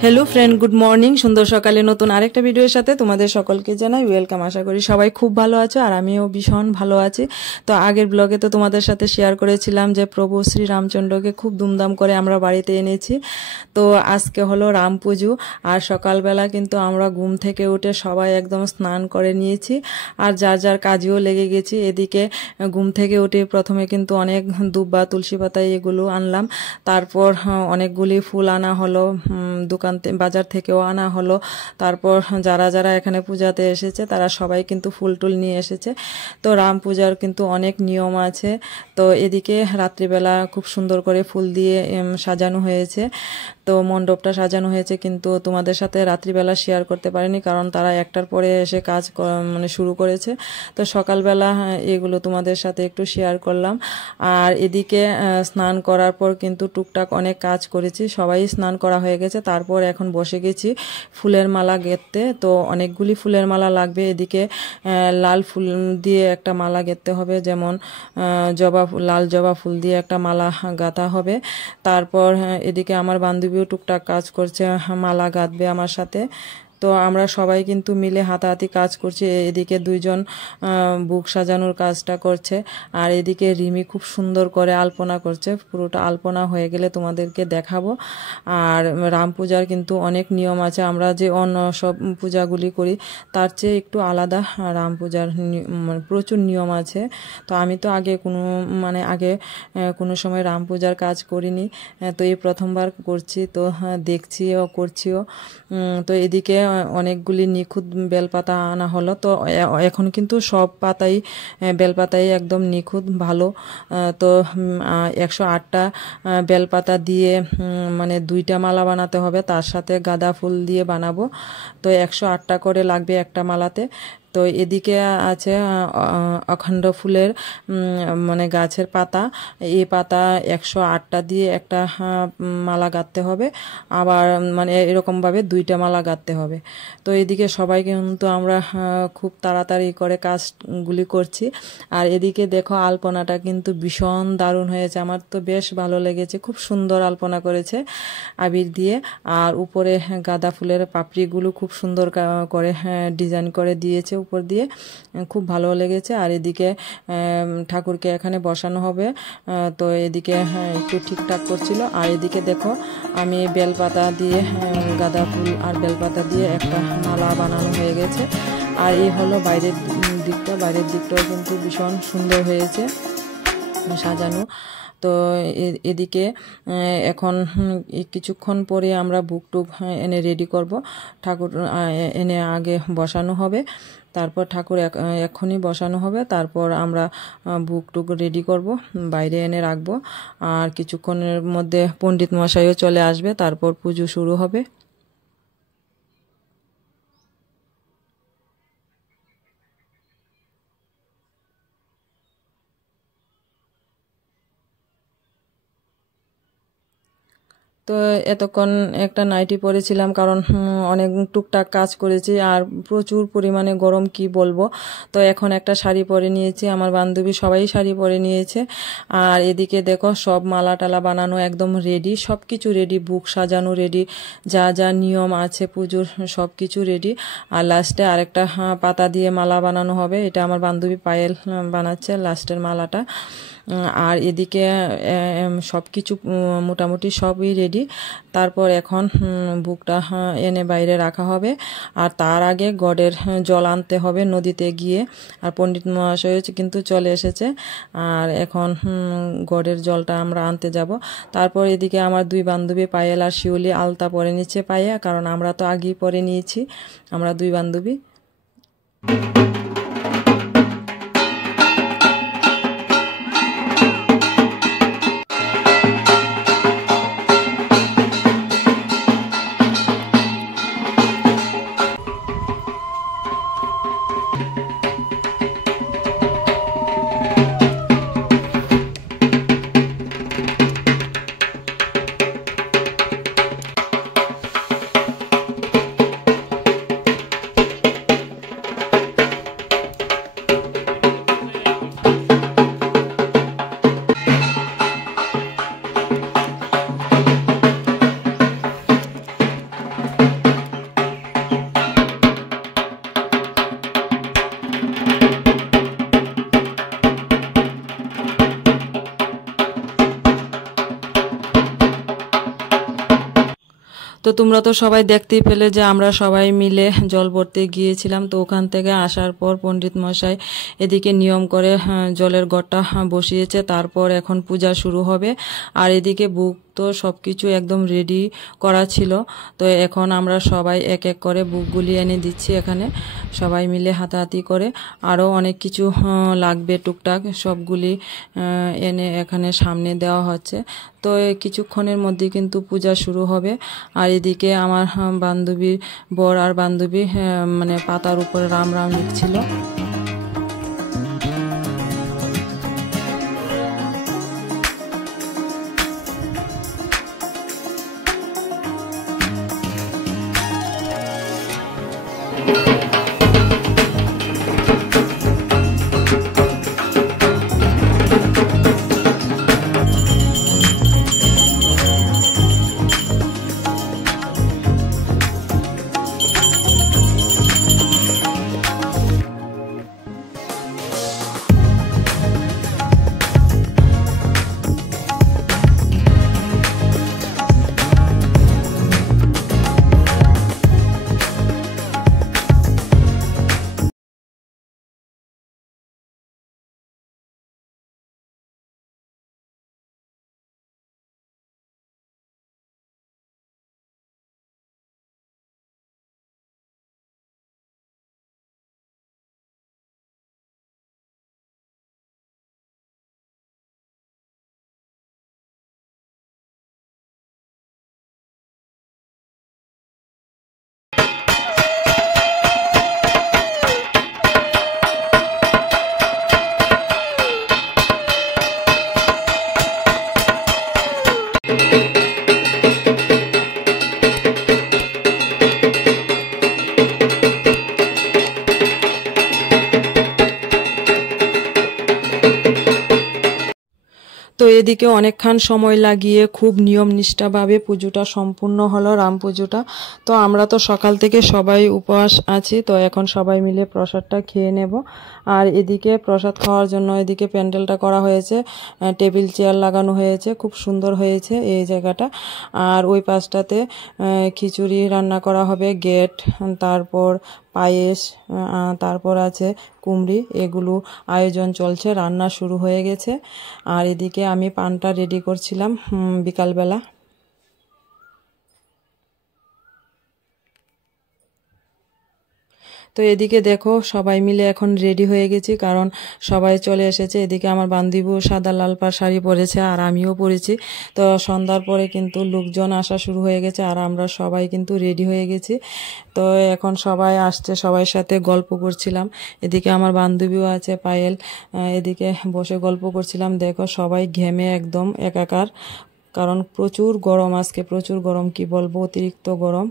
Hello friend good morning सुंदर सकाले नतून आरेकटा भिडियोर साथे तुम्हादेर सकलके जानाई वेलकाम। आशा करी सबाई खूब भालो आछो और आमिओ भीषण भालो आछि। तो आगेर ब्लगे तो तुम्हादेर साथे शेयर करेछिलाम जे प्रभु श्री रामचंद्रके खूब धूमधाम करे आमरा बाड़ीते एनेछि। तो आजके हलो राम पुजो और सकाल बेला किन्तु आमरा घुम थेके उठे सबाई एकदम स्नान करे निয়েছি और जार जार काजेও लेगे गेছি। एदिके घुम थेके उठे प्रथमे किन्तु अनेक दुब्बा तुलसी पाता एगुलो आनलाम, तारपर अनेकगुली फुल आना हलो दোकान बाजार थेकेও आना हलो। तारपर যারা যারা এখানে পূজাতে এসেছে তারা সবাই কিন্তু ফুল টুল নিয়ে এসেছে। তো রাম পূজার কিন্তু অনেক নিয়ম আছে। তো এদিকে রাত্রিবেলা খুব সুন্দর করে ফুল দিয়ে সাজানো হয়েছে। তো মণ্ডপটা সাজানো হয়েছে কিন্তু তোমাদের সাথে রাত্রিবেলা শেয়ার করতে পারিনি কারণ তারা একটার পরে এসে কাজ মানে শুরু করেছে। তো সকালবেলা এগুলো তোমাদের সাথে একটু শেয়ার করলাম। আর এদিকে স্নান করার পর কিন্তু টুকটাক অনেক কাজ করেছি, সবাই স্নান করা হয়ে গেছে। তারপর এখন বসে গেছি ফুলের মালা গেঁথতে। তো অনেকগুলি ফুলের মালা লাগবে। এদিকে লাল ফুল দিয়ে একটা মালা গেঁথতে হবে, যেমন জবা লাল জবা ফুল দিয়ে একটা মালা গাঁথা হবে। তারপর এদিকে আমার বান্ধবীও টুকটাক কাজ করছে, মালা গাঁথবে আমার সাথে। তো আমরা সবাই কিন্তু মিলে হাতাহাতি কাজ করছি। এদিকে দুইজন বুক সাজানোর কাজটা করছে আর এদিকে রিমি খুব সুন্দর করে আলপনা করছে। পুরোটা আলপনা হয়ে গেলে তোমাদেরকে দেখাবো। আর রাম পূজার কিন্তু অনেক নিয়ম আছে, আমরা যে অন্য সব পূজাগুলি করি তার চেয়ে একটু আলাদা রাম পূজার প্রচুর নিয়ম আছে। তো আমি তো আগে কোনো সময় রাম পূজার কাজ করিনি, তো এই প্রথমবার করছি। তো দেখছিও করছিও। তো এদিকে অনেকগুলি নিখুঁত বেলপাতা আনা হলো। তো এখন কিন্তু সব পাতাই বেলপাতাই একদম নিখুঁত ভালো। তো 108টা বেলপাতা দিয়ে মানে 2টা মালা বানাতে হবে, তার সাথে গাঁদা ফুল দিয়ে বানাবো। তো 108টা করে লাগবে একটা মালাতে। তো এদিকে আছে অখণ্ড ফুলের মানে গাছের পাতা, এই পাতা 108টা দিয়ে একটা মালা গাঁথতে হবে, আবার মানে এরকমভাবে 2টা মালা গাঁথতে হবে। তো এদিকে সবাই কিন্তু আমরা খুব তাড়াতাড়ি করে কাজগুলি করছি। আর এদিকে দেখো আলপনাটা কিন্তু ভীষণ দারুণ হয়েছে, আমার তো বেশ ভালো লেগেছে। খুব সুন্দর আলপনা করেছে আবির দিয়ে। আর উপরে গাঁদা ফুলের পাপড়িগুলো খুব সুন্দর করে ডিজাইন করে দিয়েছে উপর দিয়ে, খুব ভালো লেগেছে। আর এদিকে ঠাকুরকে এখানে বসানো হবে। তো এদিকে একটু ঠিকঠাক করছিল। আর এদিকে দেখো আমি বেলপাতা দিয়ে গাঁদা ফুল আর বেলপাতা দিয়ে একটা মালা বানানো হয়ে গেছে। আর এই হলো বাইরের দিকটাও কিন্তু ভীষণ সুন্দর হয়েছে সাজানো। তো এদিকে এখন কিছুক্ষণ পরে আমরা বুক টুক এনে রেডি করব। ঠাকুর এনে আগে বসানো হবে, তারপর ঠাকুর এখনই বসানো হবে। তারপর আমরা বুক টুক রেডি করব, বাইরে এনে রাখবো। আর কিছুক্ষণের মধ্যে পণ্ডিত মশাইও চলে আসবে, তারপর পুজো শুরু হবে। তো এতক্ষণ একটা নাইটি পরেছিলাম কারণ অনেক টুকটাক কাজ করেছি আর প্রচুর পরিমাণে গরম কি বলবো। তো এখন একটা শাড়ি পরে নিয়েছি, আমার বান্ধবী সবাই শাড়ি পরে নিয়েছে। আর এদিকে দেখো সব মালা টালা বানানো একদম রেডি, সব কিছু রেডি, বুক সাজানো রেডি, যা যা নিয়ম আছে পুজোর সব কিছু রেডি। আর লাস্টে আরেকটা পাতা দিয়ে মালা বানানো হবে, এটা আমার বান্ধবী পায়েল বানাচ্ছে লাস্টের মালাটা। আর এদিকে সব কিছু মোটামুটি সবই রেডি। তারপর এখন বুকটা এনে বাইরে রাখা হবে। আর তার আগে গডের জল আনতে হবে নদীতে গিয়ে। আর পণ্ডিত মহাশয় কিন্তু চলে এসেছে। আর এখন গডের জলটা আমরা আনতে যাব। তারপর এদিকে আমার দুই বান্ধবী পায়েল আর শিউলি আলতা পরে নিচ্ছে পায়ে, কারণ আমরা তো আগেই পরে নিয়েছি আমরা দুই বান্ধবী। তো তোমরা তো সবাই দেখতেই পেলে যে আমরা সবাই মিলে জল ভরতে গিয়েছিলাম। তো ওখান থেকে আসার পর পণ্ডিত মশাই এদিকে নিয়ম করে জলের ঘটটা বসিয়েছে, তারপর এখন পূজা শুরু হবে। আর এদিকে বুক তো সব কিছু একদম রেডি করা ছিল। তো এখন আমরা সবাই এক এক করে বুকগুলি এনে দিচ্ছি এখানে সবাই মিলে হাতাহাতি করে। আরও অনেক কিছু লাগবে টুকটাক, সবগুলি এনে এখানে সামনে দেওয়া হচ্ছে। তো কিছুক্ষণের মধ্যে কিন্তু পূজা শুরু হবে। আর এদিকে আমার বান্ধবীর বর আর বান্ধবী মানে পাতার উপরে রাম রাম লিখছিল। তো এদিকে অনেকক্ষণ সময় লাগিয়ে খুব নিয়ম নিষ্ঠাভাবে পুজোটা সম্পূর্ণ হলো, রাম পুজোটা। তো আমরা তো সকাল থেকে সবাই উপবাস আছি। তো এখন সবাই মিলে প্রসাদটা খেয়ে নেব। আর এদিকে প্রসাদ খাওয়ার জন্য এদিকে প্যান্ডেলটা করা হয়েছে, টেবিল চেয়ার লাগানো হয়েছে, খুব সুন্দর হয়েছে এই জায়গাটা। আর ওই পাশটাতে খিচুড়ি রান্না করা হবে, গেট, তারপর পায়েস, তারপর আছে কুমড়ি, এগুলো আয়োজন চলছে, রান্না শুরু হয়ে গেছে। আর এদিকে আমি পানটা রেডি করছিলাম বিকালবেলা। তো এদিকে দেখো সবাই মিলে এখন রেডি হয়ে গেছি, কারণ সবাই চলে এসেছে। এদিকে আমার বান্ধবীও সাদা লাল পাড় শাড়ি পরেছে আর আমিও পরেছি। তো সন্ধ্যার পরে কিন্তু লোকজন আসা শুরু হয়ে গেছে আর আমরা সবাই কিন্তু রেডি হয়ে গেছি। তো এখন সবাই আসছে, সবার সাথে গল্প করছিলাম। এদিকে আমার বান্ধবীও আছে পায়েল, এদিকে বসে গল্প করছিলাম। দেখো সবাই ঘেমে একদম একাকার, কারণ প্রচুর গরম, আজকে প্রচুর গরম, কি বলবো, অতিরিক্ত গরম।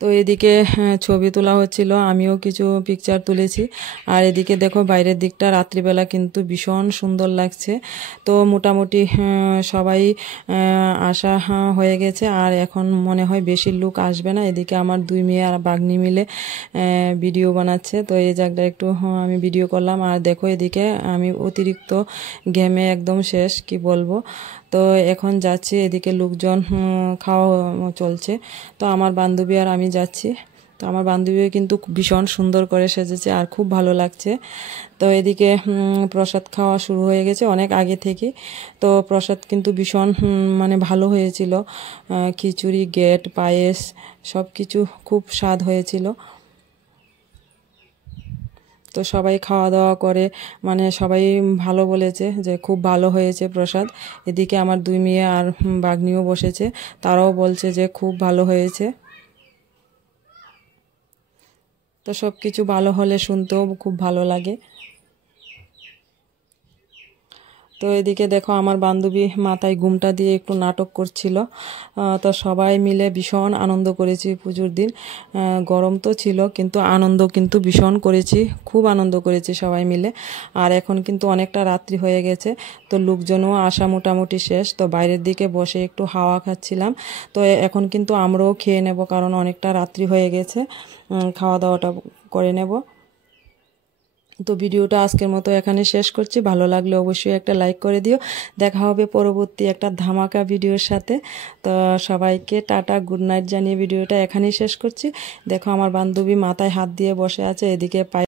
তো এদিকে ছবি তোলা হচ্ছিল, আমিও কিছু পিকচার তুলেছি। আর এদিকে দেখো বাইরের দিকটা রাত্রিবেলা কিন্তু ভীষণ সুন্দর লাগছে। তো মোটামুটি সবাই আসা হয়ে গেছে, আর এখন মনে হয় বেশি লোক আসবে না। এদিকে আমার দুই মেয়ে আর বাগনি মিলে ভিডিও বানাচ্ছে। তো এই জায়গাটা একটু আমি ভিডিও করলাম। আর দেখো এদিকে আমি অতিরিক্ত ঘেমে একদম শেষ, কি বলবো। তো এখন যাচ্ছি, এদিকে লোকজন খাওয়া চলছে। তো আমার বান্ধবী আর আমি যাচ্ছি। তো আমার বান্ধবীও কিন্তু ভীষণ সুন্দর করে সেজেছে আর খুব ভালো লাগছে। তো এদিকে প্রসাদ খাওয়া শুরু হয়ে গেছে অনেক আগে থেকে। তো প্রসাদ কিন্তু ভীষণ মানে ভালো হয়েছিল, খিচুড়ি, গেট, পায়েস সব কিছু খুব স্বাদ হয়েছিল। তো সবাই খাওয়া দাওয়া করে মানে সবাই ভালো বলেছে যে খুব ভালো হয়েছে প্রসাদ। এদিকে আমার দুই মেয়ে আর বাগনিও বসেছে, তারাও বলছে যে খুব ভালো হয়েছে। তো সব কিছু ভালো হলে শুনতেও খুব ভালো লাগে। তো এদিকে দেখো আমার বান্ধবী মাথায় ঘুমটা দিয়ে একটু নাটক করছিল। তো সবাই মিলে ভীষণ আনন্দ করেছি পুজোর দিন। গরম তো ছিল কিন্তু আনন্দ কিন্তু ভীষণ করেছি, খুব আনন্দ করেছি সবাই মিলে। আর এখন কিন্তু অনেকটা রাত্রি হয়ে গেছে, তো লোকজনও আসা মোটামুটি শেষ। তো বাইরের দিকে বসে একটু হাওয়া খাচ্ছিলাম। তো এখন কিন্তু আমরাও খেয়ে নেব, কারণ অনেকটা রাত্রি হয়ে গেছে, খাওয়া দাওয়াটা করে নেব। তো ভিডিওটা আজকের মতো এখানে শেষ করছি। ভালো লাগলে অবশ্যই একটা লাইক করে দিও। দেখা হবে পরবর্তী একটা ধামাকা ভিডিওর সাথে। তো সবাইকে টাটা, গুড নাইট জানিয়ে ভিডিওটা এখানেই শেষ করছি। দেখো আমার বান্ধবী মাথায় হাত দিয়ে বসে আছে, এদিকে পায়ে